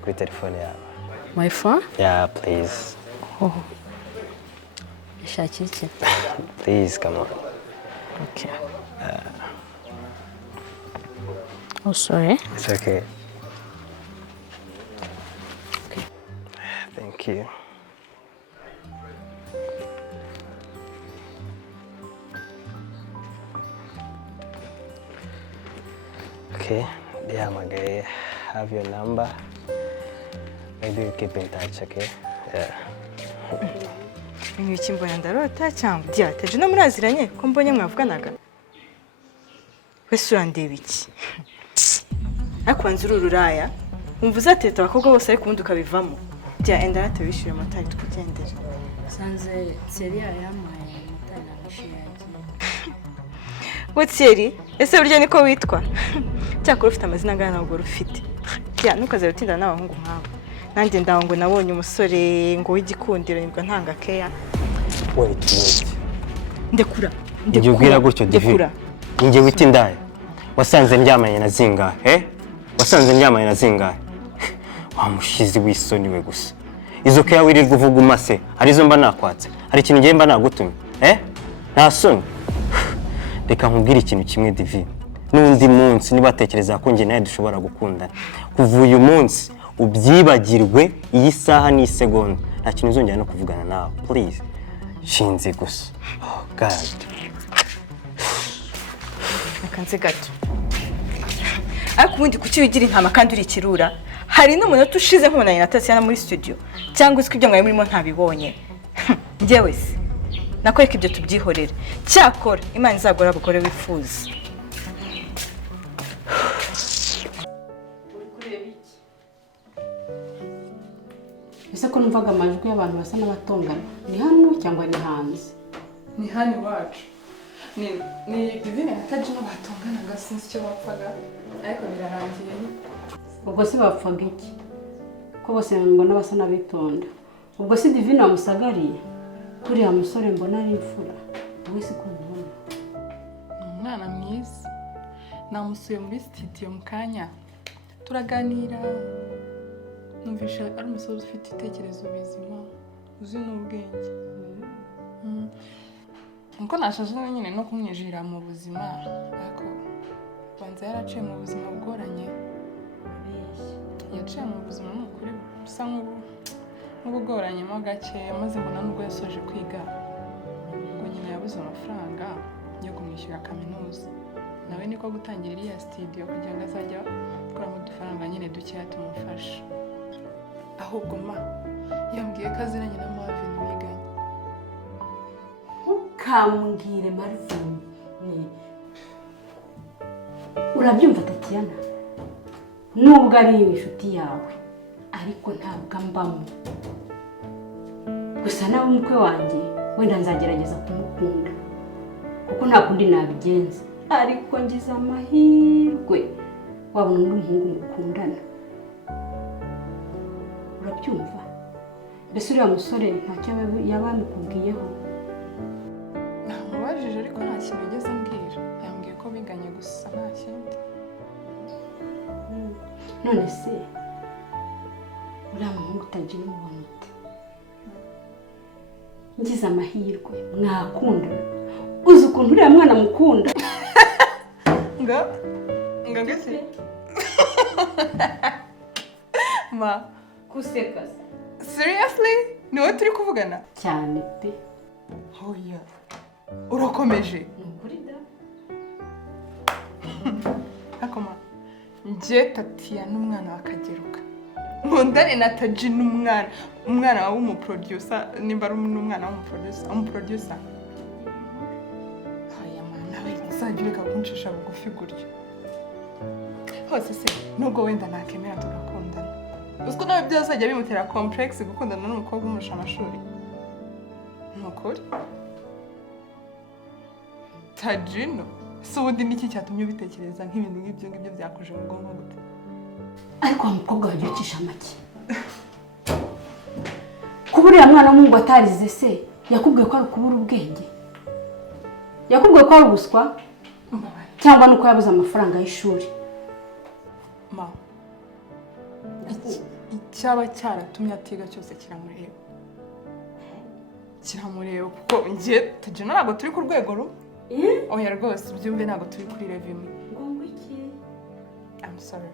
kuri telefone yawe. My phone? Yeah, please. Oh. Ishaki iki? Please, come on. Okay. Oh, sorry. It's okay. Okay. Thank you. Okay, yeah, my guy, have your number. Maybe we keep in touch, okay? Yeah. Ni iki mbona ndarota cyangwa Diate no muraziranye ko mbonye mwavuganaga? Wese urandeba iki? Akwanze ururaya. Umva uzateta abakobwa bose ariko ubundi ukabivamo. Dia enda rate wishyure motari tukugendera. Sanze Seria yamaye motari na mishiyaje. Wotseri, ese burya niko witwa? Cyakora ufite amazina angana ntabwo rufite. Dia nukaze rutinda n'abahungu nkabo. Nanjye ndaho ngo nabonye umusore ngo w'igikundiro nibwo ntanga keya. Wait. Ndekura. Njye ubwira gutyo Divi. Njye wita indaya. Wasanze ndyamanye na zingahe? Wasanze ndyamanye na zingahe? Wamushizi w'isoni we gusa. Izo keya wirirwa uvuga umase, arizo mba nakwatse. Hari ikintu ngiye mba nagutumye. Nta soni. Reka nkubwire ikintu kimwe Divi. N'undi munsi nibatekereza ko njye nawe dushobora gukundana. Kuva uyu munsi ubyibagirwe iyi saha ni segonda. Nta kintu uzongera no kuvugana nawe. Please. Shinze gusa. Oh God. Nakanze gato. Ariko ubundi kuki wigira intama kandi uri kirura? Hari n'umuntu ushize nkubonanye na Tatiana muri studio. Cyangwa uzi ko ibyo mwaye murimo ntabibonye. Njyewe se. Nakwereka ibyo tubyihorere. Cyakora Imana izagora abagore wifuza. Ese ko numvaga amajwi y'abantu basa n'abatongana. Ni hano cyangwa ni hanze? Ni hano iwacu. Ni Divine ataje no batonganaga sinzi icyo bapfaga ariko birarangiye. Ubwo se bapfaga iki? Ko bose mbona basa n'abitonda. Ubwo se Divine wamusagariye? Turiya musore mbona ari imfura. Wese ko mbona. Umwana mwiza. Namusuye muri studio mu kanya. Turaganira. Numvisha ari umusore ufite itekerezo bizima. Uzi n'ubwenge. Nko nashaje nyine no kumwijira mu buzima ariko banza yaraciye mu buzima bugoranye. Yaciye mu buzima n'ukuri bisa nk'ubugoranye mo gake maze mbona nubwo yasoje kwiga ngo nyine yabuze amafaranga yo kumwishyura kaminuza. Nawe niko gutangira iriya studio kugira ngo azajya gukora mu dufaranga nyine dukeya tumufasha. Ahubwo ma yambwiye ko aziranye na Marvin biganye. Kamungire Marvin. Urabyumva Tatiana? Nubwo ari inshuti yawe ariko ntabwo ambamo. Gusa nawe umukwe wanjye wenda nzagerageza kumukunda. Kuko nta kundi nabigenza. Ariko ngize amahirwe wabona undi muhungu mukundana. Urabyumva? Mbese uriya musore ntacyo yabamukubwiyeho? Namubajije ariko nta kintu yigeze ambwira. Yambwiye ko biganye gusa nta kindi. None se uriya muhungu utagira umubano ute? Ngize amahirwe mwakunda. Uzi ukuntu uriya mwana mukunda? Nga gese. Ma, Kuseka. seriously? Niwe turi kuvugana? Cyane pe. Hoya. Urakomeje. Nukuri da. Akoma. Nje Tatiana n'umwana wakageruka. Nkundane na Taji umwana wa umuproducer nimba ari umwana wa umuproducer. Hoya man, nawe uzagireka kuncisha bugufi gutyo. Hose se nubwo wenda nakemera tugakundana. Usko nawe byazajya bimutera complex gukundana n'umukobwa umurusha amashuri. Nukuri? Tajino, so ubundi niki cyatumye ubitekereza nk'ibintu ngibyo byakuje mu bwonko gute? Ariko umukobwa wagicisha make. Kuburiya mwana w'umuhungu atarize se yakubwiye ko ari kubura ubwenge. Yakubwiye ko ari ubuswa cyangwa nuko yabuze amafaranga y'ishuri. Ma. cyaba cyaratumye atiga cyose kiramureba kuko njye tujye ntabwo turi ku rwego rumwe oya rwose byumve ntabwo turi kuri level imwe ngo iki I'm sorry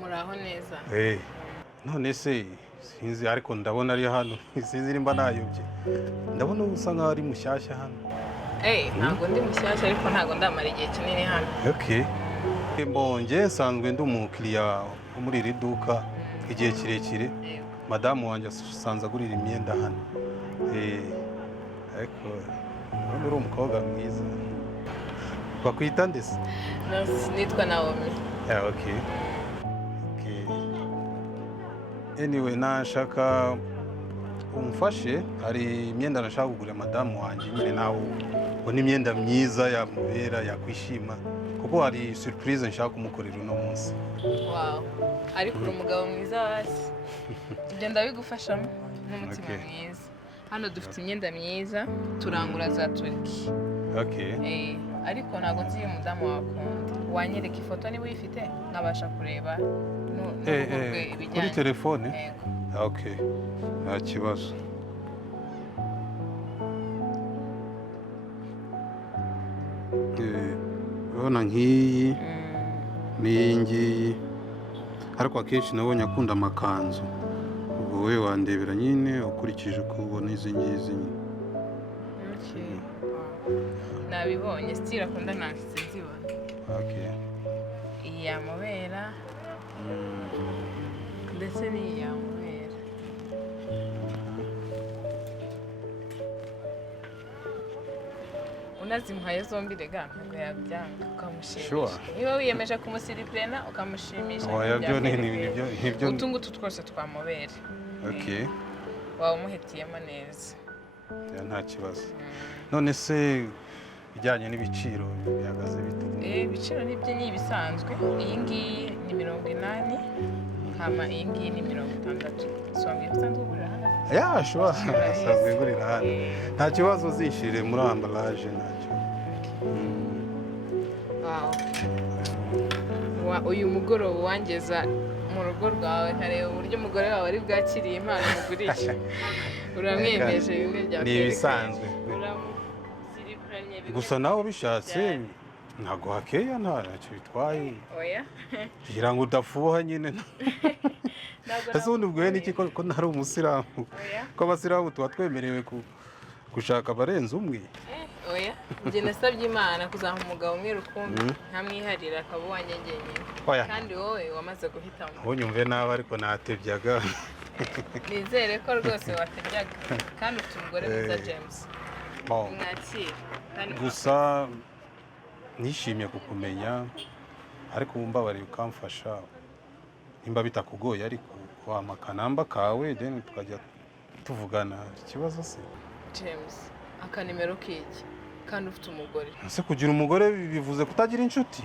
muraho neza none se sinzi ariko ndabona ari hano sinzi nimba nayobye ndabona usa nkaho ari mushyashya hano ntabwo ndi mushyashya ariko ntabwo ndamara igihe kinini hano mbonge nsanzwe ndi umukiriya wo muri iri duka igihe kirekire madamu wanjye asanze agurira imyenda hano ariko urabona uri umukobwa mwiza bakwita ndetse nitwa Naomi anyway nashaka umfashe hari imyenda nashaka kugurira madamu wanjye nyine nawe ubona imyenda myiza yamubera yakwishima kuko hari surprise nshaka kumukorera uno munsi wow ariko uri umugabo mwiza hasi ibyo ndabigufashamo n'umutima mwiza hano dufite imyenda myiza turangura za Turki ariko ntabwo nzi iyo mudamu wakunda wanyereka ifoto niba uyifite nkabasha kureba kuri telefone nta kibazo urabona nk'iyi n'iyi ngiyi ariko akenshi nabonye akunda amakanzu ubwo wowe wandebera nyine ukurikije uko ubona izi ngizi nabibonye sitira akunda nanditse nzibona iyi yamubera ndetse n'iyi yamubera unazimuhaye zombi rega ntabwo yabyanga ukamushimisha niba wiyemeje kumusiripurena ukamushimisha utu ngutu twose twamubera waba umuhitiyemo neza nta kibazo none se bijyanye n'ibiciro bihagaze bite ibiciro nibyo ni ibisanzwe iyi ngiyi ni 80 hama iyi ngiyi ni 60 songa bisanzwe gurira hano asanzwe gurira hano nta kibazo zishire muri ambalage ntacyo uyu mugoroba wangeza mu rugo rwawe nkareba uburyo umugore wawe ari bwakiriye impano mugurisha uramwemeje bimwe bya ni ibisanzwe gusa nawe bishatse ntago hakeya ntacyo bitwaye kugira ngo udafuha nyine ese ubundi ubwoye n'iki ko ntari umusilamu ko abasilamu tuba twemerewe gushaka abarenze umwe njye nasabye imana kuzaha umugabo umwe rukumbi nkamwiharira akaba uwanyegeye nyine kandi wowe wamaze guhitamo ntunyumve nabi ariko natebyaga nizere ko rwose watebyaga kandi ufite umugore mwiza James mwakira gusa nishimiye kukumenya ariko wumbabarire ukamfasha nimba bitakugoye ariko wampa akanamba kawe then tukajya tuvugana ikibazo se James akanimero k'iki kandi ufite umugore ese kugira umugore bivuze kutagira inshuti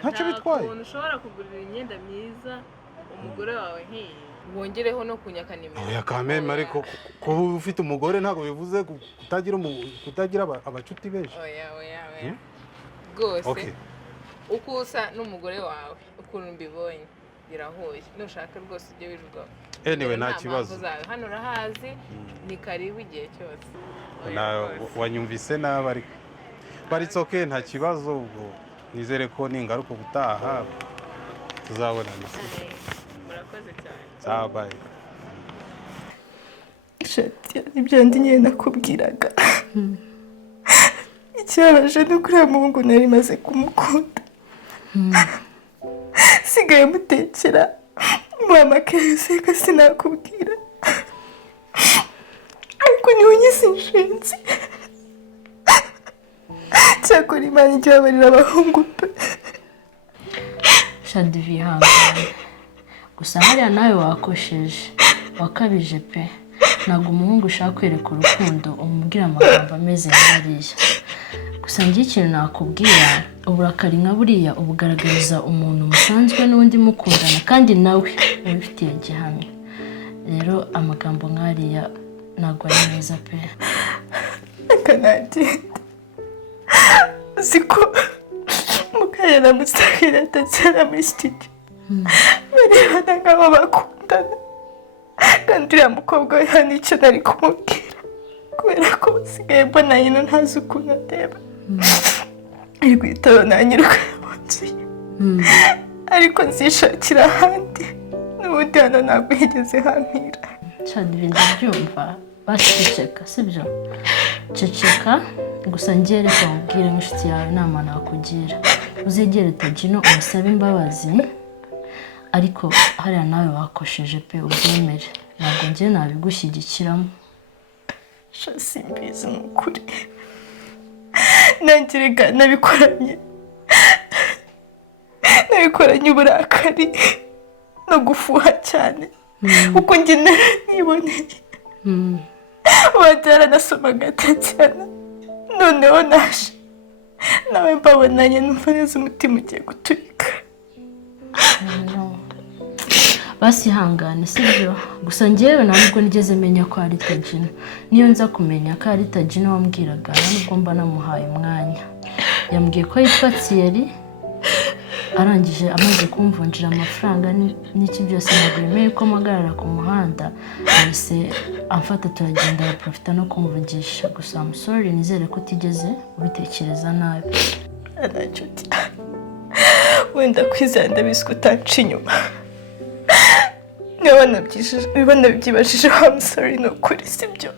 ntacyo bitwaye umuntu ushobora kugurira imyenda myiza umugore wawe nk'iyi wongereho no kunyaka nimero oya kameme ariko kuba ufite umugore ntabwo bivuze kutagira abacuti benshi oya rwose uko usa n'umugore wawe ukuntu mbibonye birahuye nushaka rwose ujye wirirwaho anyway nta kibazo hano urahazi ni karibu igihe cyose wanyumvise nabi ariko baritse nta kibazo ubwo nizere ko ningaruka ubutaha tuzabonana murakoze cyane sabaye shati nibyo ndi nyine nakubwiraga ikibabaje ni ukuri muhungu nari maze kumukunda sigaye mutekera muhamakaye useka sinakubwira ariko niwe nyise inshinzi cyakora imana ijya babarira abahungu pe Shadivi hangana gusa hariya nawe wakosheje wakabije pe ntabwo umuhungu ushaka kwereka urukundo umubwira amagambo ameze nk'ariya gusa ngiye ikintu nakubwira uburakari nka buriya ubugaragariza umuntu musanzwe n'undi mukundana kandi nawe ubifitiye gihamya rero amagambo nk'ariya ntabwo ari meza pe akanagenda siko mukaya na Musagara atatsara muri studio barebana nk'abo bakundana kandi uriya mukobwa we nta n'icyo nari kumubwira kubera ko basigaye mbona nyine ntazi ukuntu ateba ari guhita nanyiruka mu nzu ye ariko nzishakira ahandi n'ubundi hano ntabwo higeze hampira cyane ibintu byumva baceceka sibyo ceceka gusa njye reka mubwire nk'inshuti yawe inama nakugira uzegere Tagino umusabe imbabazi ariko hariya nawe wakosheje pe ubyemere ntabwo njye nabigushyigikiramo simbizi ni ukuri nanjye reka nabikoranye uburakari no gufuha cyane kuko njye niboneye wabyara nasomaga Tatiana noneho naje nawe mbabonanye numva neza umutima ugiye guturika basihangane sibyo gusa njyewe ntabwo nigeze menya ko ari Tagino niyo nza kumenya ko ari Tagino wambwiraga nubwo mba namuhaye umwanya yambwiye ko yitwa Thierry arangije amaze kumvunjira amafaranga n'iki byose ntabwo yemeye ko mpagarara ku muhanda ahise amfata turagenda araprofita no kumvugisha gusa I'm sorry nizere ko utigeze ubitekereza nabi aracuti wenda kwizera ndabizi ko utanca inyuma niba nabyibajije I'm sorry ni ukuri sibyo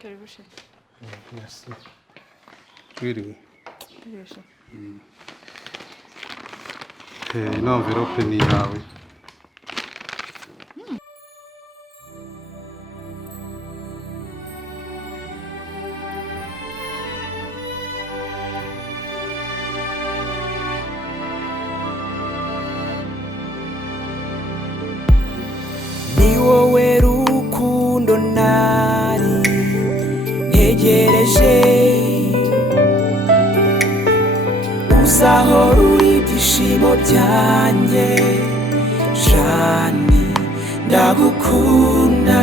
Karibu chef. Merci. Wiriwe. Karibu chef. Ino envelope ni yawe. Ni wowe rukundo nari ntegereje uzahora uri ibyishimo byanjye Jani ndagukunda